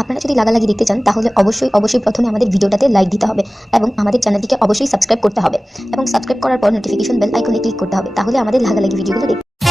আপনারা যদি লাগালাগি দেখতে চান তাহলে অবশ্যই প্রথমে আমাদের ভিডিওটাতে লাইক দিতে হবে এবং আমাদের চ্যানেলটিকে অবশ্যই সাবস্ক্রাইব করতে হবে এবং সাবস্ক্রাইব করার পর নোটিফিকেশন বেল আইকনে ক্লিক করতে হবে, তাহলে আমাদের লাগালাগি ভিডিওগুলো দেখতে